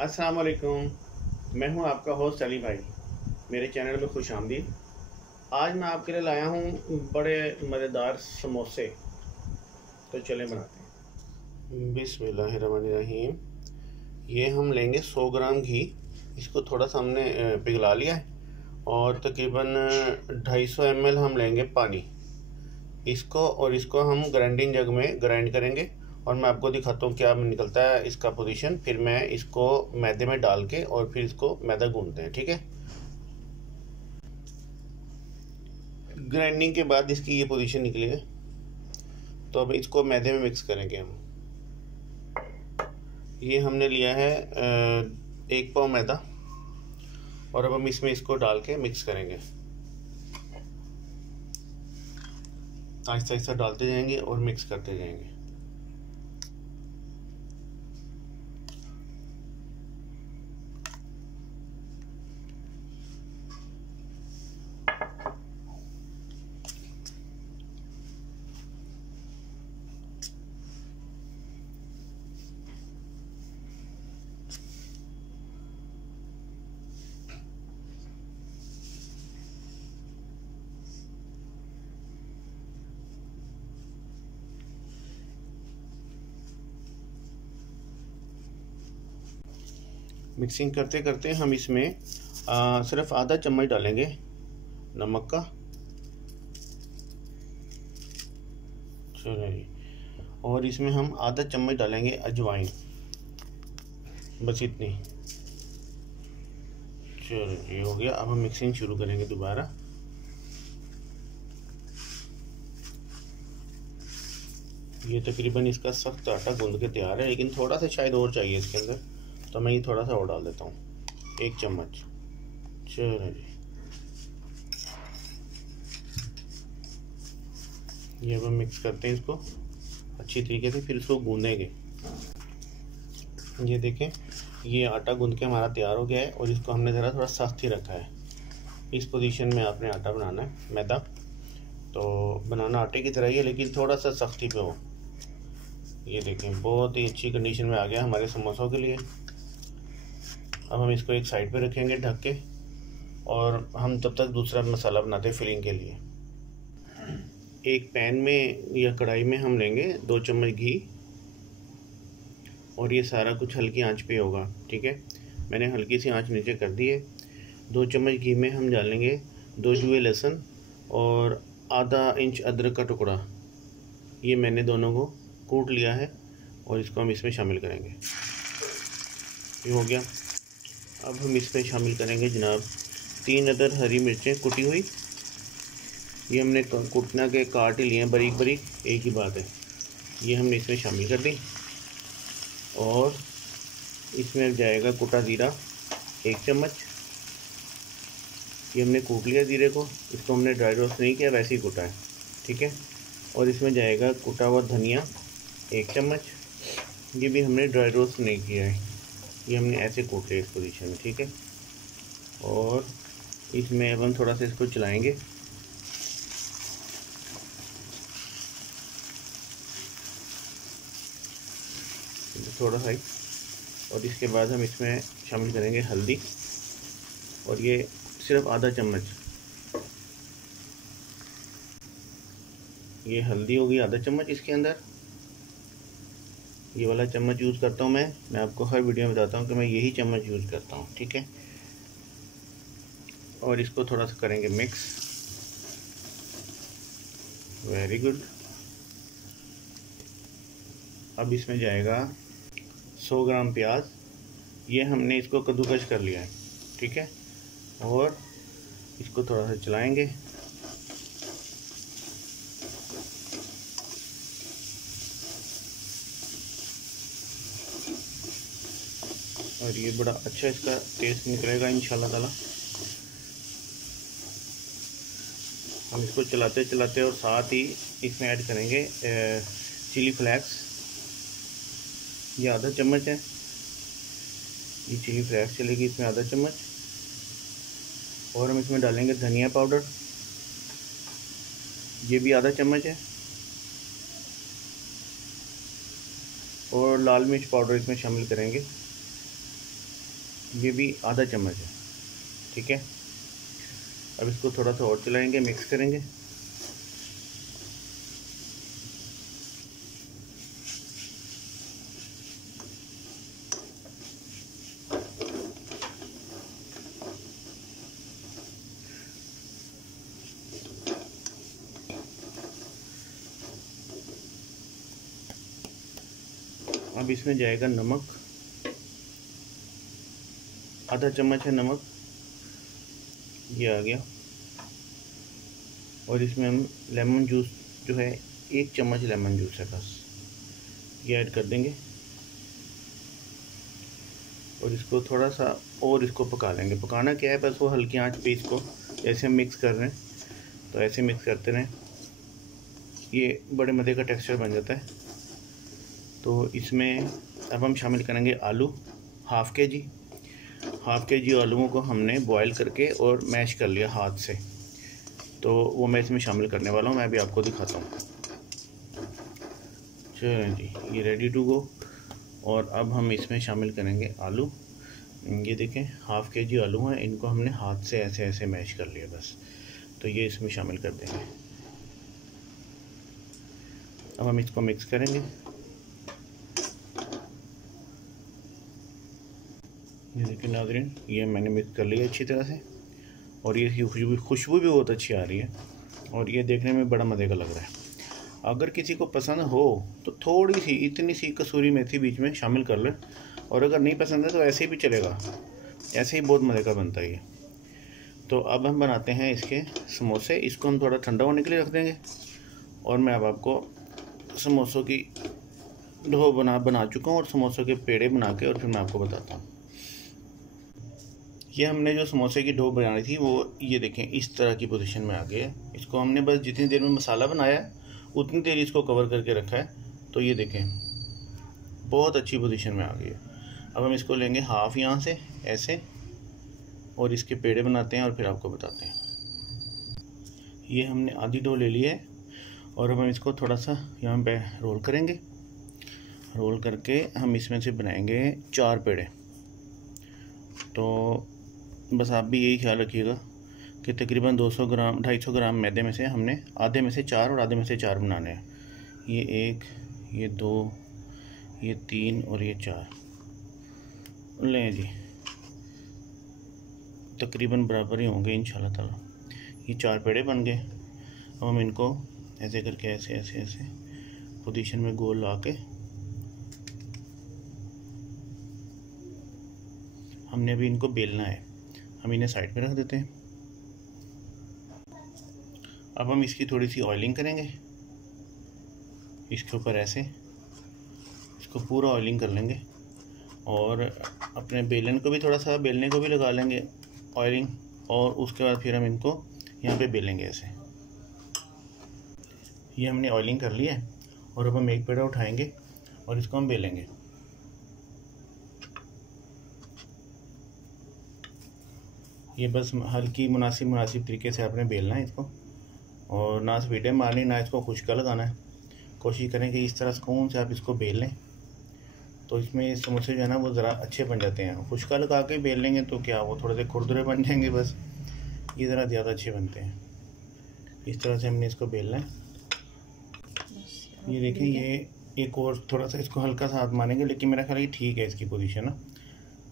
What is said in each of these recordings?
अस्सलाम वालेकुम। मैं हूं आपका होस्ट अली भाई। मेरे चैनल में खुश आमदीद। आज मैं आपके लिए लाया हूं बड़े मज़ेदार समोसे। तो चलें बनाते हैं। बिस्मिल्लाहिर्रहमानिर्रहीम। ये हम लेंगे 100 ग्राम घी। इसको थोड़ा सा हमने पिघला लिया है और तकरीबन 250 ml हम लेंगे पानी। इसको हम ग्राइंडिंग जग में ग्राइंड करेंगे और मैं आपको दिखाता हूँ क्या निकलता है इसका पोजीशन। फिर मैं इसको मैदे में डाल के और फिर इसको मैदा गूंथते हैं, ठीक है। ग्राइंडिंग के बाद इसकी ये पोजीशन निकली है, तो अब इसको मैदे में मिक्स करेंगे हम। ये हमने लिया है 1 पाव मैदा और अब हम इसमें इसको डाल के मिक्स करेंगे। आहिस्ता आहिस्ता डालते जाएंगे और मिक्स करते जाएंगे। मिक्सिंग करते करते हम इसमें सिर्फ आधा चम्मच डालेंगे नमक का। चलो जी। और इसमें हम आधा चम्मच डालेंगे अजवाइन, बस इतनी। चलो ये हो गया। अब हम मिक्सिंग शुरू करेंगे दोबारा। ये तकरीबन इसका सख्त आटा गूंद के तैयार है, लेकिन थोड़ा सा शायद और चाहिए इसके अंदर, तो मैं ये थोड़ा सा और डाल देता हूँ, 1 चम्मच। चलो जी। ये अब हम मिक्स करते हैं इसको अच्छी तरीके से, फिर इसको गूंदेंगे। ये देखें, ये आटा गूंद के हमारा तैयार हो गया है और इसको हमने ज़रा थोड़ा सख्त ही रखा है। इस पोजीशन में आपने आटा बनाना है। मैदा तो बनाना आटे की तरह ही है, लेकिन थोड़ा सा सख्ती पे हो। ये देखें, बहुत ही अच्छी कंडीशन में आ गया हमारे समोसों के लिए। अब हम इसको एक साइड पे रखेंगे ढक के, और हम तब तक दूसरा मसाला बनाते हैं फिलिंग के लिए। एक पैन में या कढ़ाई में हम लेंगे 2 चम्मच घी, और ये सारा कुछ हल्की आंच पे होगा, ठीक है। मैंने हल्की सी आंच नीचे कर दी है। 2 चम्मच घी में हम डालेंगे 2 जुए लहसुन और आधा इंच अदरक का टुकड़ा। ये मैंने दोनों को कूट लिया है और इसको हम इसमें शामिल करेंगे। ये हो गया। अब हम इसमें शामिल करेंगे जनाब 3 अदर हरी मिर्चें कुटी हुई। ये हमने कुटना के काट ही लिए हैं बारीक बारीक, एक ही बात है। ये हमने इसमें शामिल कर दी। और इसमें जाएगा कुटा ज़ीरा 1 चम्मच। ये हमने कूट लिया ज़ीरे को, इसको हमने ड्राई रोस्ट नहीं किया, वैसे ही कुटा है, ठीक है। और इसमें जाएगा कुटा हुआ धनिया 1 चम्मच। ये भी हमने ड्राई रोस्ट नहीं किया है, ये हमने ऐसे कूट लिया इस पोजीशन में, ठीक है। और इसमें अब हम थोड़ा सा इसको चलाएंगे। थोड़ा सा ही। और इसके बाद हम इसमें शामिल करेंगे हल्दी, और ये सिर्फ आधा चम्मच। ये हल्दी होगी आधा चम्मच इसके अंदर। ये वाला चम्मच यूज़ करता हूँ मैं आपको हर वीडियो में बताता हूँ कि मैं यही चम्मच यूज़ करता हूँ, ठीक है। और इसको थोड़ा सा करेंगे मिक्स। Very good. अब इसमें जाएगा 100 ग्राम प्याज। ये हमने इसको कद्दूकश कर लिया है, ठीक है। और इसको थोड़ा सा चलाएंगे। और ये बड़ा अच्छा इसका टेस्ट निकलेगा इंशाल्लाह ताला। हम इसको चलाते चलाते और साथ ही इसमें ऐड करेंगे चिली फ्लेक्स। ये आधा चम्मच है, ये चिली फ्लेक्स चलेगी इसमें आधा चम्मच। और हम इसमें डालेंगे धनिया पाउडर, ये भी आधा चम्मच है। और लाल मिर्च पाउडर इसमें शामिल करेंगे। ये भी आधा चम्मच है, ठीक है। अब इसको थोड़ा सा और चलाएंगे, मिक्स करेंगे। अब इसमें जाएगा नमक, आधा चम्मच है नमक, ये आ गया। और इसमें हम लेमन जूस जो है 1 चम्मच लेमन जूस है बस, ये ऐड कर देंगे। और इसको थोड़ा सा और इसको पका लेंगे। पकाना क्या है, बस वो हल्की आंच पे इसको ऐसे हम मिक्स कर रहे हैं, तो ऐसे मिक्स करते रहें, ये बड़े मज़े का टेक्सचर बन जाता है। तो इसमें अब हम शामिल करेंगे आलू, हाफ़ के जी आलूओं को हमने बॉयल करके और मैश कर लिया हाथ से, तो वो मैं इसमें शामिल करने वाला हूँ। मैं अभी आपको दिखाता हूँ। चलें जी, ये रेडी टू गो। और अब हम इसमें शामिल करेंगे आलू। ये देखें, हाफ़ के जी आलू हैं, इनको हमने हाथ से ऐसे ऐसे मैश कर लिया बस, तो ये इसमें शामिल कर देंगे। अब हम इसको मिक्स करेंगे। ये देखिए नाज़रीन, ये मैंने मिक्स कर लिया अच्छी तरह से, और ये खुशबू भी बहुत अच्छी आ रही है, और ये देखने में बड़ा मज़े का लग रहा है। अगर किसी को पसंद हो तो थोड़ी सी, इतनी सी कसूरी मेथी बीच में शामिल कर लें, और अगर नहीं पसंद है तो ऐसे ही भी चलेगा, ऐसे ही बहुत मज़े का बनता है ये। तो अब हम बनाते हैं इसके समोसे। इसको हम थोड़ा ठंडा होने के लिए रख देंगे, और मैं अब आपको समोसों की डो बना चुका हूँ, और समोसों के पेड़े बना के और फिर मैं आपको बताता हूँ। ये हमने जो समोसे की डो बनाई थी वो ये देखें इस तरह की पोजीशन में आ गई है। इसको हमने बस जितनी देर में मसाला बनाया है उतनी देर इसको कवर करके रखा है, तो ये देखें बहुत अच्छी पोजीशन में आ गई है। अब हम इसको लेंगे हाफ़ यहाँ से ऐसे, और इसके पेड़े बनाते हैं और फिर आपको बताते हैं। ये हमने आधी डो ले ली है, और अब हम इसको थोड़ा सा यहाँ पे रोल करेंगे। रोल करके हम इसमें से बनाएंगे 4 पेड़े। तो बस आप भी यही ख्याल रखिएगा कि तकरीबन 200 ग्राम 250 ग्राम मैदे में से हमने आधे में से 4 और आधे में से 4 बनाने हैं। ये 1, ये 2, ये 3 और ये 4 लें जी, तकरीबन बराबर ही होंगे इंशाल्लाह ताला। ये 4 पेड़े बन गए। अब हम इनको ऐसे करके ऐसे ऐसे ऐसे पोजीशन में गोल ला के हमने अभी इनको बेलना है। हम इन्हें साइड में रख देते हैं। अब हम इसकी थोड़ी सी ऑयलिंग करेंगे, इसके ऊपर ऐसे इसको पूरा ऑयलिंग कर लेंगे, और अपने बेलन को भी थोड़ा सा बेलने को भी लगा लेंगे ऑयलिंग, और उसके बाद फिर हम इनको यहाँ पे बेलेंगे ऐसे। ये हमने ऑयलिंग कर लिया है, और अब हम एक पेड़ा उठाएंगे और इसको हम बेलेंगे। ये बस हल्की मुनासिब तरीके से आपने बेलना है इसको, और ना स्पीडें मारनी ना इसको खुशका लगाना है। कोशिश करें कि इस तरह सुकून से आप इसको बेल लें, तो इसमें समोसे जो है ना वो ज़रा अच्छे बन जाते हैं। खुशका लगा के बेल लेंगे तो क्या वो थोड़े से खुरदुरे बन जाएंगे, बस ये ज़रा ज़्यादा अच्छे बनते हैं। इस तरह से हमने इसको बेलना है। ये देखें, ये एक और थोड़ा सा इसको हल्का सा हाथ मारेंगे, लेकिन मेरा ख्याल है ठीक है इसकी पोजीशन ना।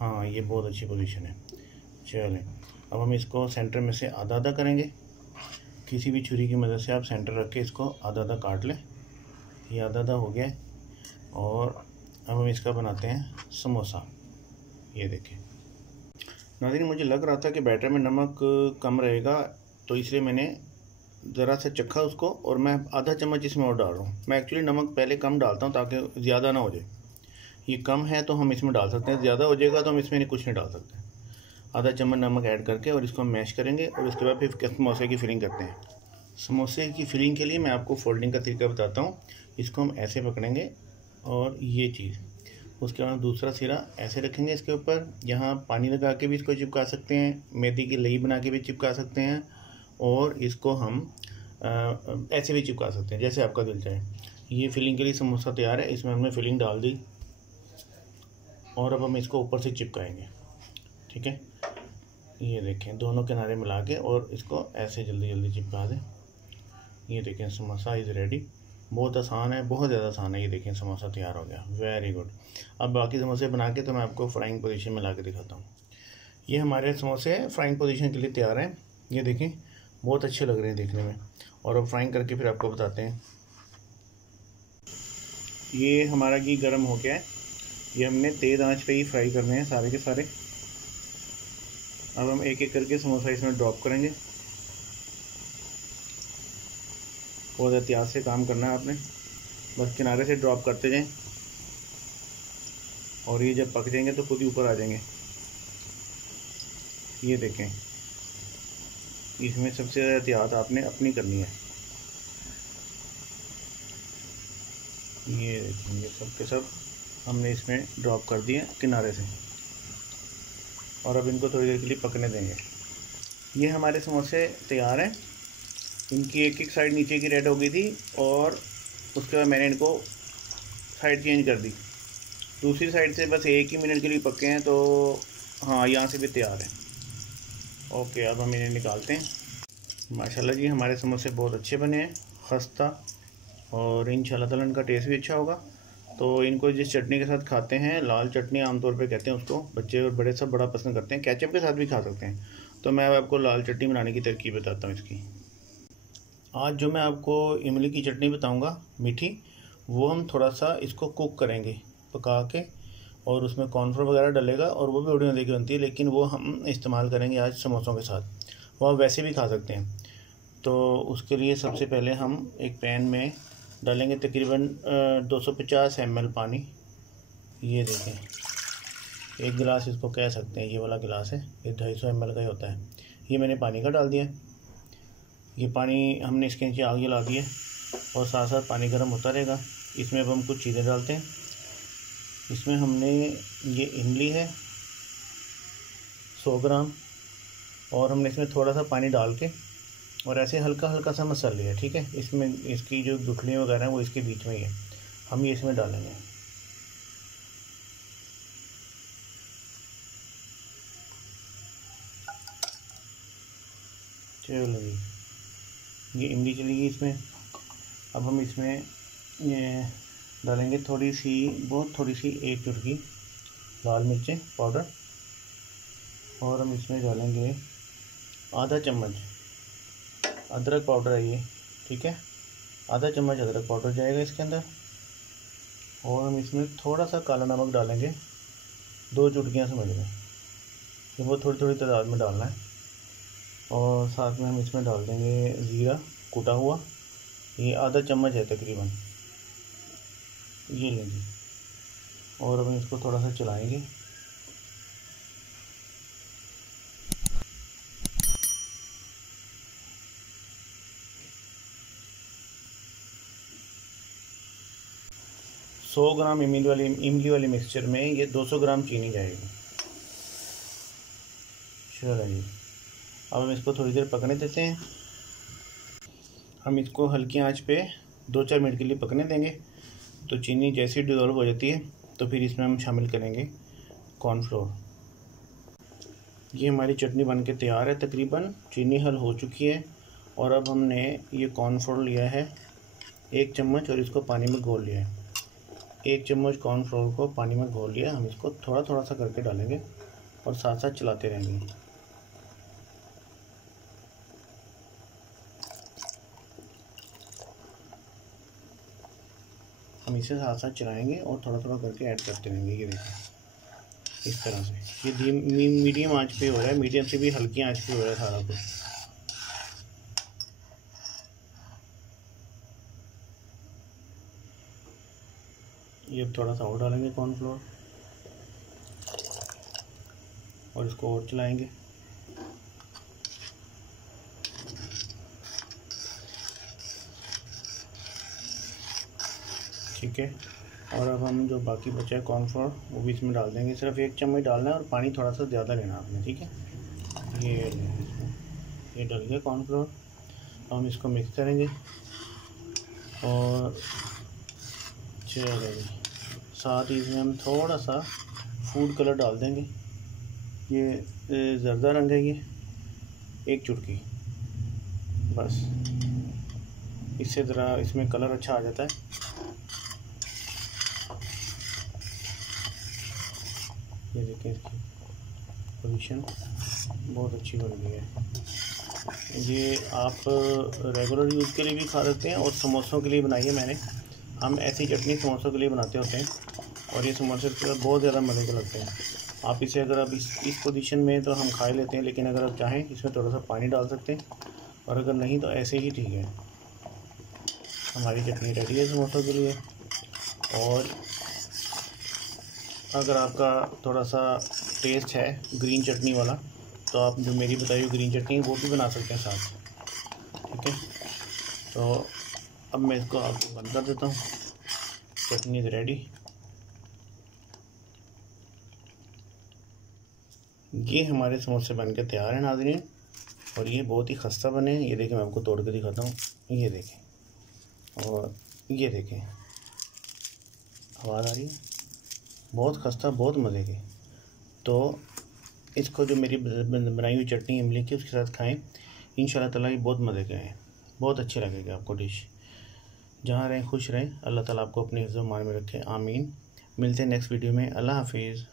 हाँ, ये बहुत अच्छी पोजीशन है। चलें, अब हम इसको सेंटर में से आधा आधा करेंगे। किसी भी छुरी की मदद से आप सेंटर रख के इसको आधा आधा काट लें। ये आधा आधा हो गया है, और अब हम इसका बनाते हैं समोसा। ये देखिए नाज़रीन, मुझे लग रहा था कि बैटर में नमक कम रहेगा, तो इसलिए मैंने ज़रा सा चखा उसको, और मैं आधा चम्मच इसमें और डाल रहा हूँ। मैं एक्चुअली नमक पहले कम डालता हूँ ताकि ज़्यादा ना हो जाए। ये कम है तो हम इसमें डाल सकते हैं, ज़्यादा हो जाएगा तो हम इसमें कुछ नहीं डाल सकते। आधा चम्मच नमक ऐड करके और इसको हम मैश करेंगे, और उसके बाद फिर समोसे की फिलिंग करते हैं। समोसे की फिलिंग के लिए मैं आपको फोल्डिंग का तरीका बताता हूँ। इसको हम ऐसे पकड़ेंगे, और ये चीज़, उसके बाद दूसरा सिरा ऐसे रखेंगे इसके ऊपर। यहाँ पानी लगा के भी इसको चिपका सकते हैं, मेथी की लई बना के भी चिपका सकते हैं, और इसको हम ऐसे भी चिपका सकते हैं, जैसे आपका दिल चाहे। ये फिलिंग के लिए समोसा तैयार है। इसमें हमने फिलिंग डाल दी, और अब हम इसको ऊपर से चिपकाएंगे। ठीक है, ये देखें दोनों किनारे मिला के और इसको ऐसे जल्दी जल्दी चिपका दें। ये देखें समोसा इज़ रेडी। बहुत आसान है, बहुत ज़्यादा आसान है। ये देखें समोसा तैयार हो गया, वेरी गुड। अब बाकी समोसे बना के तो मैं आपको फ्राइंग पोजीशन में ला के दिखाता हूँ। ये हमारे समोसे फ्राइंग पोजीशन के लिए तैयार हैं। ये देखें बहुत अच्छे लग रहे हैं देखने में, और अब फ्राइंग करके फिर आपको बताते हैं। ये हमारा घी गर्म हो गया है, ये हमने तेज़ आंच पे ही फ्राई करने हैं सारे के सारे। अब हम एक एक करके समोसा इसमें ड्रॉप करेंगे। बहुत एहतियात से काम करना है आपने, बस किनारे से ड्रॉप करते जाएं, और ये जब पक जाएंगे तो खुद ही ऊपर आ जाएंगे। ये देखें, इसमें सबसे ज़्यादा एहतियात आपने अपनी करनी है। ये देखेंगे सब के सब हमने इसमें ड्रॉप कर दिए किनारे से, और अब इनको थोड़ी देर के लिए पकने देंगे। ये हमारे समोसे तैयार हैं। इनकी एक एक साइड नीचे की रेड हो गई थी, और उसके बाद मैंने इनको साइड चेंज कर दी। दूसरी साइड से बस 1 ही मिनट के लिए पके हैं, तो हाँ यहाँ से भी तैयार है। ओके, अब हम इन्हें निकालते हैं। माशाल्लाह जी हमारे समोसे बहुत अच्छे बने हैं, खस्ता, और इंशाल्लाह ताला इनका टेस्ट भी अच्छा होगा। तो इनको जिस चटनी के साथ खाते हैं, लाल चटनी आमतौर पे कहते हैं उसको, बच्चे और बड़े सब बड़ा पसंद करते हैं। केचप के साथ भी खा सकते हैं। तो मैं अब आपको लाल चटनी बनाने की तरकीब बताता हूँ इसकी। आज जो मैं आपको इमली की चटनी बताऊँगा मीठी, वो हम थोड़ा सा इसको कुक करेंगे पका के, और उसमें कॉर्नफ्लोर वगैरह डलेगा, और वो भी बड़ी मज़े की बनती है, लेकिन वो हम इस्तेमाल करेंगे आज समोसों के साथ। वो आप वैसे भी खा सकते हैं। तो उसके लिए सबसे पहले हम एक पैन में डालेंगे तकरीबन 250 ml पानी। ये देखें 1 गिलास इसको कह सकते हैं, ये वाला गिलास है, ये 250 ml का ही होता है। ये मैंने पानी का डाल दिया। ये पानी हमने इसके नीचे आग जला दी है, और साथ साथ पानी गर्म होता रहेगा। इसमें अब हम कुछ चीज़ें डालते हैं। इसमें हमने ये इमली है 100 ग्राम, और हमने इसमें थोड़ा सा पानी डाल के और ऐसे हल्का हल्का सा मसल लिया। ठीक है, इसमें इसकी जो गुठलियाँ वगैरह हैं वो इसके बीच में ही है, हम ये इसमें डालेंगे। चलो जी, ये इमली चली गई इसमें। अब हम इसमें ये डालेंगे थोड़ी सी, बहुत थोड़ी सी, 1 चुटकी लाल मिर्चें पाउडर, और हम इसमें डालेंगे आधा चम्मच अदरक पाउडर है ये। ठीक है, आधा चम्मच अदरक पाउडर जाएगा इसके अंदर, और हम इसमें थोड़ा सा काला नमक डालेंगे, 2 चुटकियाँ समझ लें। ये वो थोड़ी थोड़ी तादाद में डालना है। और साथ में हम इसमें डाल देंगे ज़ीरा कूटा हुआ, ये आधा चम्मच है तकरीबन, ये लेंगे। और अब हम इसको थोड़ा सा चलाएंगे। सौ ग्राम इमली वाली मिक्सचर में ये 200 ग्राम चीनी जाएगी। चलो जी, अब हम इसको थोड़ी देर पकने देते हैं। हम इसको हल्की आंच पे 2-4 मिनट के लिए पकने देंगे। तो चीनी जैसे ही डिज़ोल्व हो जाती है तो फिर इसमें हम शामिल करेंगे कॉर्नफ्लोर। ये हमारी चटनी बन के तैयार है, तकरीबन चीनी हल हो चुकी है। और अब हमने ये कॉर्नफ्लोर लिया है 1 चम्मच, और इसको पानी में घोल लिया है। 1 चम्मच कॉर्नफ्लोर को पानी में घोल लिया। हम इसको थोड़ा थोड़ा सा करके डालेंगे और साथ साथ चलाते रहेंगे। हम इसे साथ साथ चलाएंगे और थोड़ा थोड़ा करके ऐड करते रहेंगे। ये देखिए इस तरह से, ये मीडियम आंच पे हो रहा है, मीडियम से भी हल्की आंच पे हो रहा है सारा कुछ। ये थोड़ा सा और डालेंगे कॉर्नफ्लोर, और इसको और चलाएंगे। ठीक है, और अब हम जो बाकी बचा है कॉर्नफ्लोर वो भी इसमें डाल देंगे। सिर्फ 1 चम्मच डालना है, और पानी थोड़ा सा ज़्यादा लेना आपने। ठीक है, ये डाल गया कॉर्नफ्लोर। हम इसको मिक्स करेंगे, और चलेंगे साथ ही इसमें हम थोड़ा सा फूड कलर डाल देंगे। ये ज़र्दा रंग है, ये एक चुटकी बस, इससे ज़रा इसमें कलर अच्छा आ जाता है। ये देखें, इसकी पोजीशन बहुत अच्छी बन गई है। ये आप रेगुलर यूज़ के लिए भी खा सकते हैं और समोसों के लिए बनाई है मैंने। हम ऐसी चटनी समोसों के लिए बनाते होते हैं और ये समोसे के साथ बहुत ज़्यादा मज़े के लगते हैं। आप इसे अगर आप इस पोजीशन में तो हम खा लेते हैं, लेकिन अगर आप चाहें इसमें थोड़ा सा पानी डाल सकते हैं, और अगर नहीं तो ऐसे ही ठीक है। हमारी चटनी रेडी है समोसों के लिए। और अगर आपका थोड़ा सा टेस्ट है ग्रीन चटनी वाला, तो आप जो मेरी बताई हुई ग्रीन चटनी है वो भी बना सकते हैं साथ, ठीक है। तो अब मैं इसको आपको बंद कर देता हूँ। चटनी इज़ रेडी। ये हमारे समोसे बन के तैयार हैं नाज़रीन, और ये बहुत ही खस्ता बने हैं। ये देखें, मैं आपको तोड़ के दिखाता हूँ। ये देखें, और ये देखें, आवाज़ आ रही है, बहुत खस्ता, बहुत मज़े के। तो इसको जो मेरी बनाई हुई चटनी इमली की उसके साथ खाएं, इंशाल्लाह ताला ये बहुत मज़े के हैं, बहुत अच्छे लगेगा आपको डिश। जहाँ रहें खुश रहें, अल्लाह ताला आपको अपने हिफ्ज़-ओ-मान में रखे, आमीन। मिलते हैं नेक्स्ट वीडियो में। अल्लाह हाफिज़।